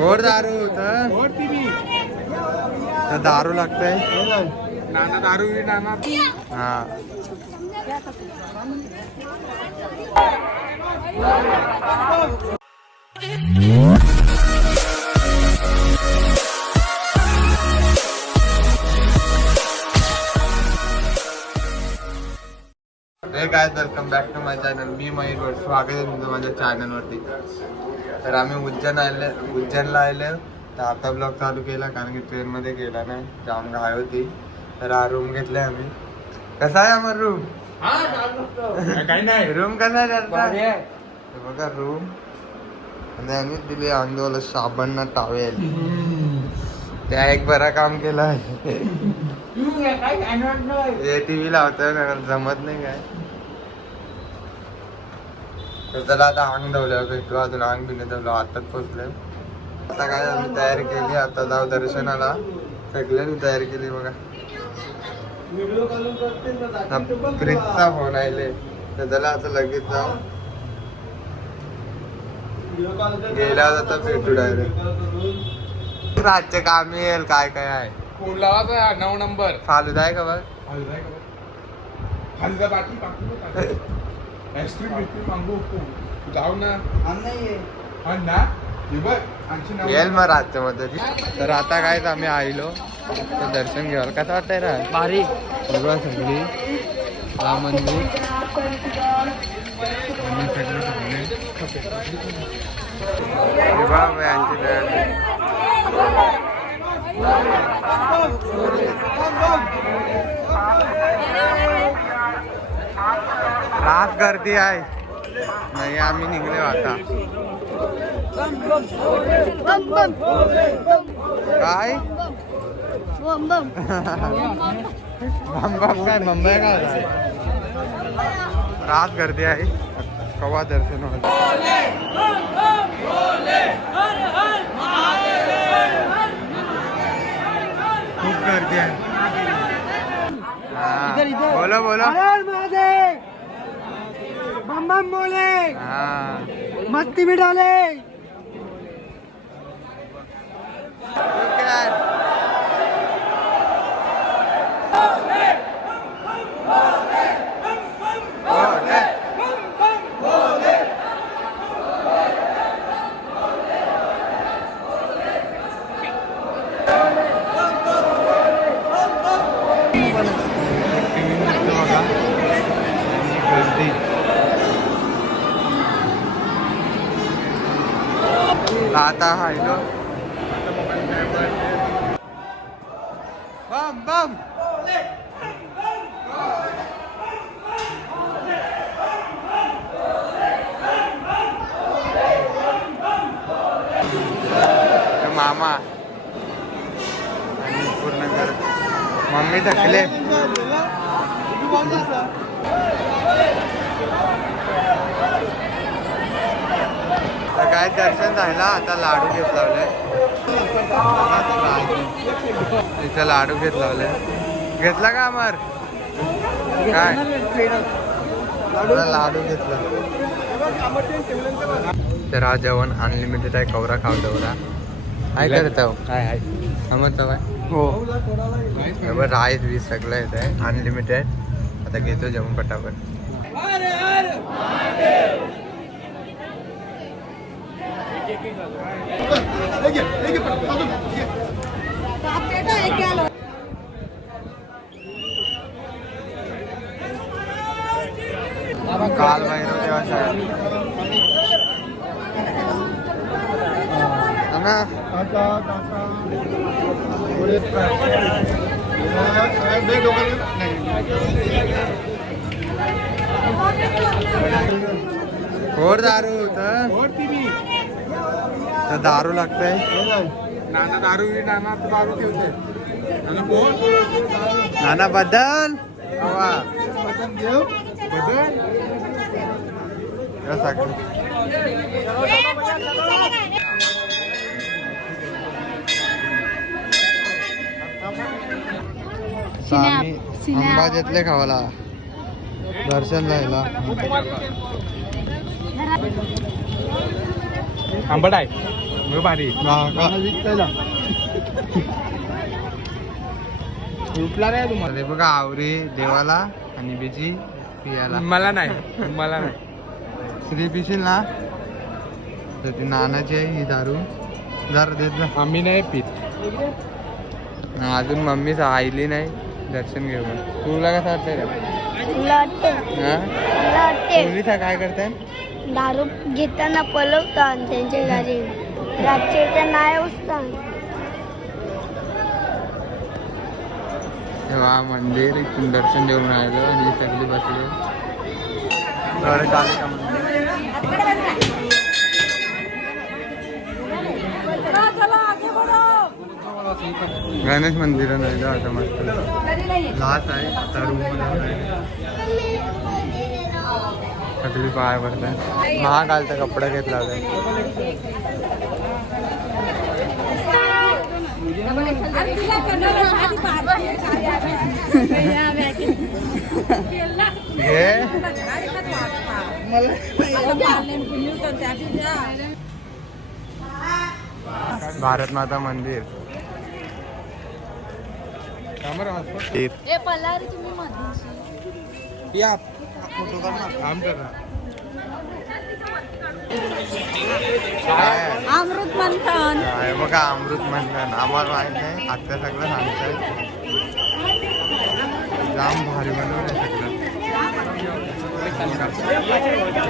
फोड दारू तर दारू लागतंय नाना दारू नाना हा. हे काय welcome back to my channel. मी मयूर, स्वागत आहे तुमचं माझ्या चॅनलवरती. तर आम्ही उज्जैनला आले तर आता ब्लॉग चालू केला कारण की ट्रेनमध्ये गेला नाही, जाम घाय होती. तर हा रूम घेतलाय आम्ही. कसा आहे आम्हाला रूम? काही नाही. रूम कसा आहे? बघा रूम. आणि आम्ही दिले आंदोलन साबण ना टावेल. त्या एक बरा काम केलं आहे. टीव्ही लावतोय ना, जमत नाही काय. तर त्याला आता अंग धवलं भेटू, अजून अंग बिने धवलं, आताच पोचले. आता काय आम्ही तयारी केली, आता जाऊ दर्शनाला. सगळ्यांनी तयारी केली बघा. प्रीतचा फोन आले तर त्याला आता लगेच जाऊ. गेला आता भेटू डायरेक्ट. रातचे काम येईल काय काय आहे. फोन लावा 9 नंबर. फालुदा आहे का बघ? फालुदा बाकी आईस्क्रीम मागू जाऊ ना. येईल मग रातच्या मध्ये. तर आता काय आम्ही आलो तर दर्शन घ्यायला. कसं वाटतंय ना? भारी. बघा सगळी हा मंदिर रात गर्दी आहे. नाही आम्ही निघले आता. काय बम बम काय मुंबई का रात गर्दी आहे. कवा दर्शन होत. खूप गर्दी आहे. बोलो बोलो बम बम बोले, हाँ मस्ती में डाले. आता हायलो बम बम. मामा आणि पूर्ण घर. मम्मी थकले. काय दर्शन झालं. आता लाडू घेत लावले. इथं लाडू घेत लावले. घेतला का अमर? काय लाडू घेतला. तर हा जेवण अनलिमिटेड आहे. कवरा खाव दवरा काय करत काय समजतं काय? हो राईस वीस सगळं येत आहे अनलिमिटेड. आता घेतो जेवण पटापट. काल भैरव देवाचा ना. फोड दारू तर दारू लागतंय. नाना दारू नाना दारू ठेवते. नाना बदल हवा अंबाजेतले खावाला दर्शन जायला. आंबट आहे. भारी उठला नाही तुम्हाला अरे बघा आवरी देवाला आणि बिजी पियाला. मला नाही श्री पिशील ना तर ती नानाची आहे ही दारू जरा देत जा. आम्ही नाही पित. अजून मम्मी आईली नाही दर्शन घेऊन. तुला कसं वाटतंय रे? पोलीस काय करताय? दारू घेताना पलवतात त्यांच्या घरी रात्री नाही उचतात. तेव्हा मंदिर इथून दर्शन देऊन राहिलो आणि सगळी बसले. गणेश मंदिर नाही आता मस्त लाच आहे आता रूम सगळी पाय पडतात. महाकालचा कपडा घेतला होता. घे भारत माता मंदिर. या फोटो कर ना. काम कर ना. अमृत मंथन आहे बघा अमृत मंथन. आम्हाला माहित नाही आता सगळं सांगताय. जाम भारी बनवलं सगळं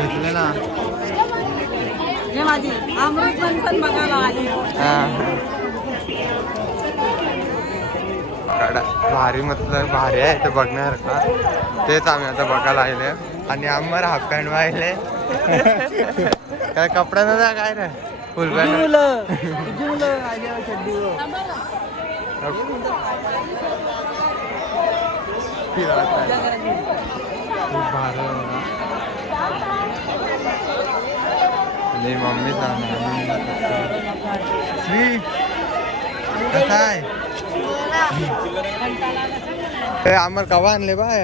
घेतलं ना. माझी अमृत मंथन बघायला आली. भारी मतलब भारी आहे ते बघण्यासारखं. तेच आम्ही आता बघायला आले आणि आम्हाला हाफ पॅन्ट वाहिले काय कपडा नव्हता काय रे फुल पॅन्ट. खूप भारी आणि मम्मी श्री कसा आहे? आम्हाला कवा आणले बाय?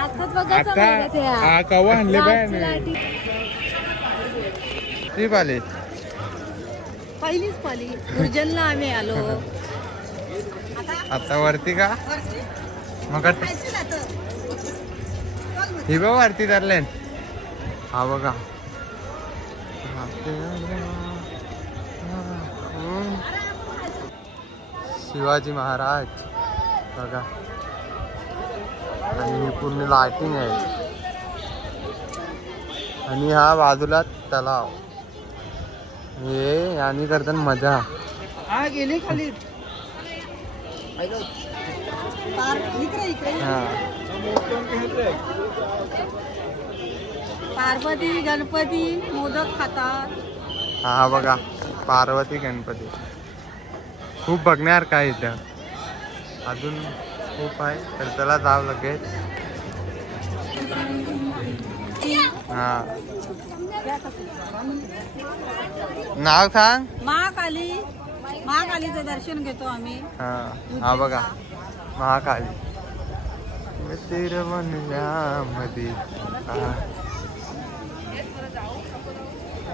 आता कवा आणले बाय? ट्रिप आले पहिलीच पाली गुर्जनला आम्ही आलो. आता वरती का मग ही बघ वरती धरले. हा बघा शिवाजी महाराज बघा. आणि ही पूर्ण लाइटिंग आहे आणि हा बाजूला तलाव. हे आणि करताना मजा. गेली खाली. हा पार्वती गणपती मोदक खातात. हा बघा पार्वती गणपती. खूप बघण्यासारखं आहे इथं. अजून खूप आहे तर त्याला जावं लगेच. हा नाव सांग. महाकालीचं दर्शन घेतो आम्ही. हा बघा महाकाली तिरुवनंतपुरमध्ये.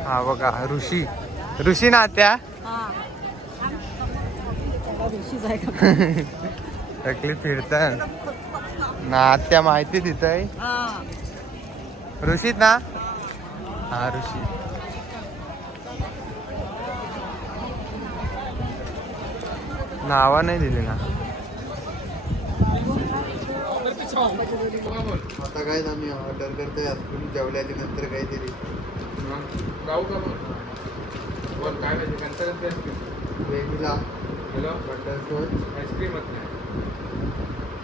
हा बघा ऋषी नात्या टकली फिरतात नात्या माहिती तिथं आहे. ऋषीत ना. हा ऋषी. नावा नाही दिली ना. आता काय आम्ही ऑर्डर करतोय जेवल्याच्या नंतर काहीतरी. जाऊ का मग? बोल काय पाहिजे? कंटाळत आईस्क्रीम. वेगळा हॅलो बटरस्कॉच आईस्क्रीमच नाही.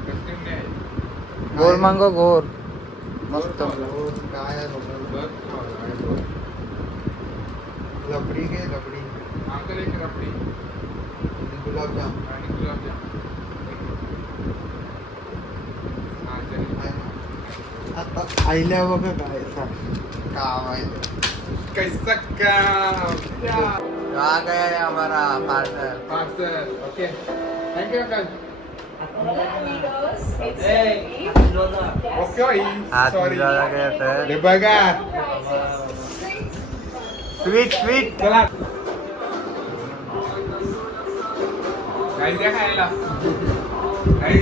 आईस्क्रीम नाही. गोर मांगो गोर मस्त. काय आहे बघ लपडी घे लपडी. अंकल एक रबडी गुलाबजाम आणि गुलाबजाम. हा चल. आता आईल्या बघा काय काम आहे. कैसा काम. आ गया है हमारा parcel. Parcel. Okay thank you uncle. Okay हात सॉरी. मिळाला काय तर बघा स्वीट स्वीट. चला काही द्या खायला काही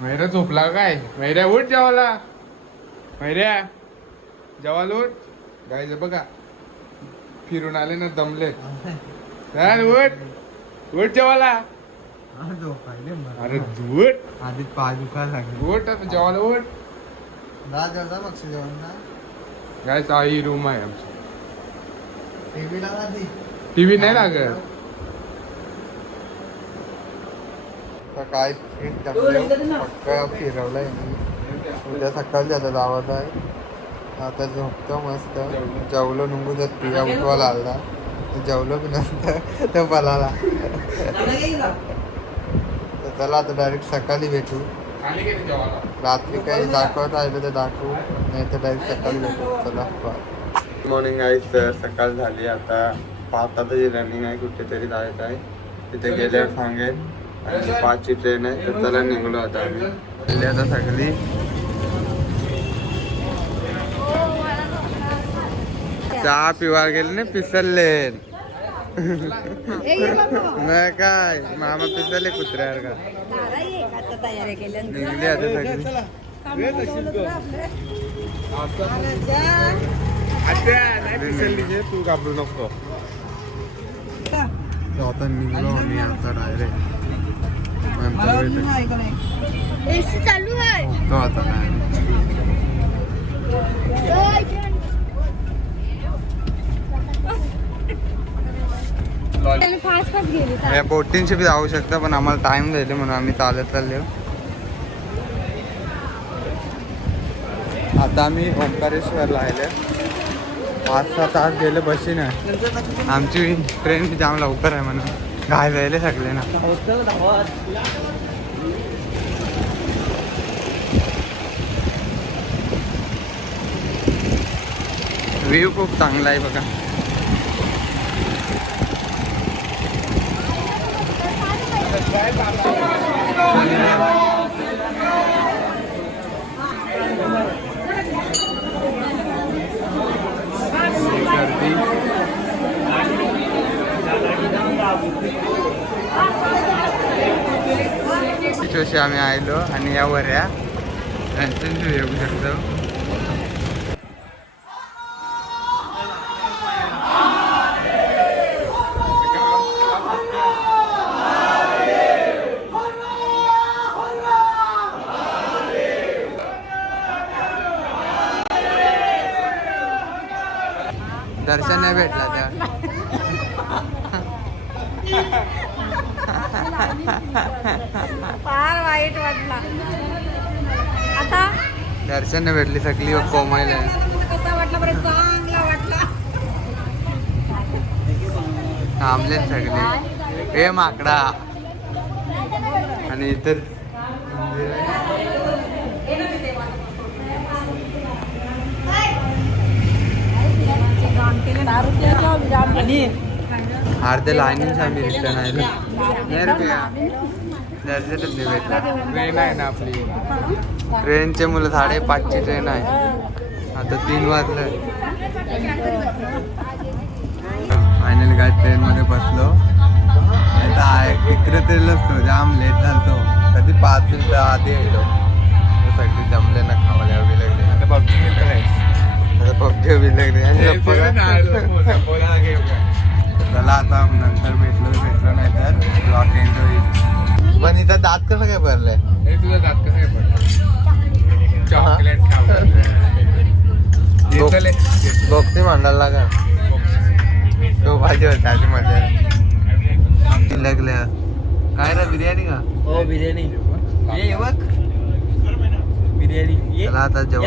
मैऱ्या झोपला काय? मैऱ्या उठ जेवायला. मैऱ्या जेवायला उठ. गायचं बघा फिरून आले ना दमले. चल उठ उठ जेवायला. अरे उठ आधी पाय दुखा सांगितलं. उठ आता जेवायला उठ. जेवता मग जेवण ना गायचं आई रूम आहे आमची. टीव्ही लावा आधी. टीव्ही नाही लागत. काय फिरवलंय उद्या सकाळी आता जावं आहे. आता झोपतो मस्त. जेवलो नुंगू जर पिया उठवायला आला जेवलो बी नसतं तर पलाला. तर चला आता डायरेक्ट सकाळी भेटू. रात्री काही दाखवत राहिलं तर दाखवू नाही तर डायरेक्ट सकाळी भेटू. चला गुड मॉर्निंग आहे सर. सकाळ झाली आता 5 तासाची रनिंग आहे. कुठेतरी जायचं आहे तिथे गेल्यावर सांगेल. आणि 5ची ट्रेन आहे तर चला निघलो आता आम्ही. गेले आता सगळी. चहा पिवायला गेले ना पिसरले नाही काय मामा पिसरले कुत्र्यावर का तयारी केल्या निघली आता सगळी. तू घाबरू नको. आता निघलो आम्ही आता डायरेक्ट. एसी चालू आहे. तो आता नाही फास्ट फास्ट गेली. बोटिंगशी बी जाऊ शकता पण आम्हाला टाइम जाईल म्हणून आम्ही चालत चाललो. आता आम्ही ओंकारेश्वरला आले. 5-6 तास गेले बसीने. आमची ट्रेन बी जाम लवकर आहे म्हणून घाय जायले सगळे ना. व्ह्यू खूप चांगला आहे बघा. गर्दी तिथोशी आम्ही आलो आणि या वऱ्या त्यांचं येऊ शकतो. दर्शन नाही भेटला त्या. फार वाईट वाटला. आता दर्शन नाही भेटली सगळी कोमायला. कसा वाटला बरं? चांगला वाटला. थांबले सगळे. हे माकडा आणि इतर अर्ध्या लाईनीच आम्ही रिटर्न आलो. नाही रुपया दर्शनच नाही भेटला. ट्रेन आहे ना आपली. ट्रेनचे मुलं 5:30ची ट्रेन आहे. आता 3 वाजलं. फायनली काय ट्रेनमध्ये बसलो. नाही तर इकडे तरी नसतो जाम लेट झालतो. कधी 5 मिनिटं आधी येतो. सगळी जमले ना खावायला बी लागले. आता पबजी खेळतो काय? आता पबजी बी लागले. चला आता नंतर भेटलो नाही तर ब्लॉक एंड होईल. पण इथं दात कसं काय भरलंय? हे तुझा दात कसं काय पडला? चॉकलेट खावं. बॉक्सिंग मांडायला लागा. तो भाजी होता आधी मध्ये लागल्या. काय रे बिर्याणी का? हो बिर्याणी. ये बघ बिर्याणी. चला आता जेवण